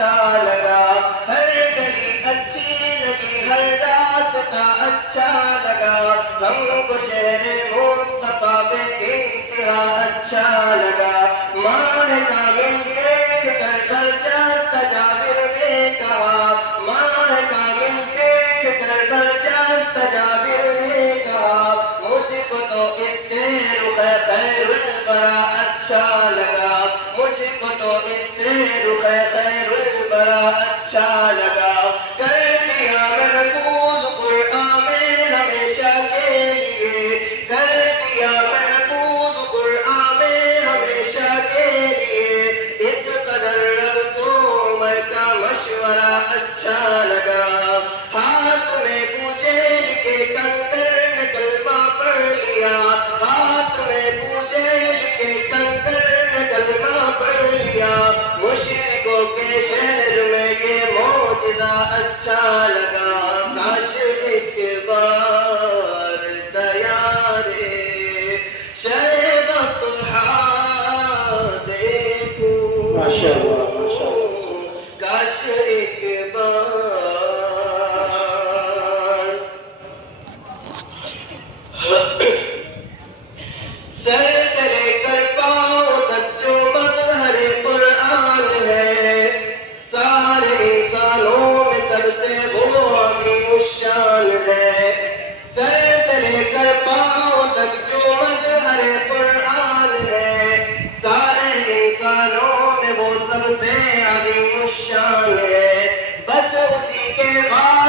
اچھا لگا، ہر گلی اچھی لگی، ہر راستہ اچھا لگا، ہم کو شہر مصطفیٰ بے انتہا اچھا لگا۔ ماہ کامل دیکھ کر برجستہ جابر نے کہا، ماہ کامل دیکھ کر برجستہ جابر نے کہا، مجھ کو تو اس سے رخ خیر البرا اچھا لگا، مجھ کو تو اس سے رخ خیر البرا اچھا لگا۔ کر دیا محفوظ قرآن میں ہمیشہ کے لیے، کر دیا محفوظ قرآن میں ہمیشہ کے لیے، اس قدر رب کو عمر کا مشورہ اچھا لگا۔ ہاتھ میں پوجیل کے کنکر نے کلمہ پڑھ لیا، ہاتھ میں پوجیل کے کنکر نے کلمہ پڑھ لیا، مشرکوں کے شہر میں یہ معجزہ اچھا لگا۔ کاش ایک بار دیارے شہ بطحا دیکھوں، ماشاء اللہ ماشاء اللہ۔ کاش ایک بار سر سے لے کر پاؤں تک جو مظہر قرآن ہے، سارے انسانوں میں سب سے وہ عظیم الشان ہے۔ سر سے لے کر پاؤں تک جو مظہر قرآن ہے، سارے انسانوں میں وہ سب سے عظیم الشان ہے۔ بس اسی کے بعد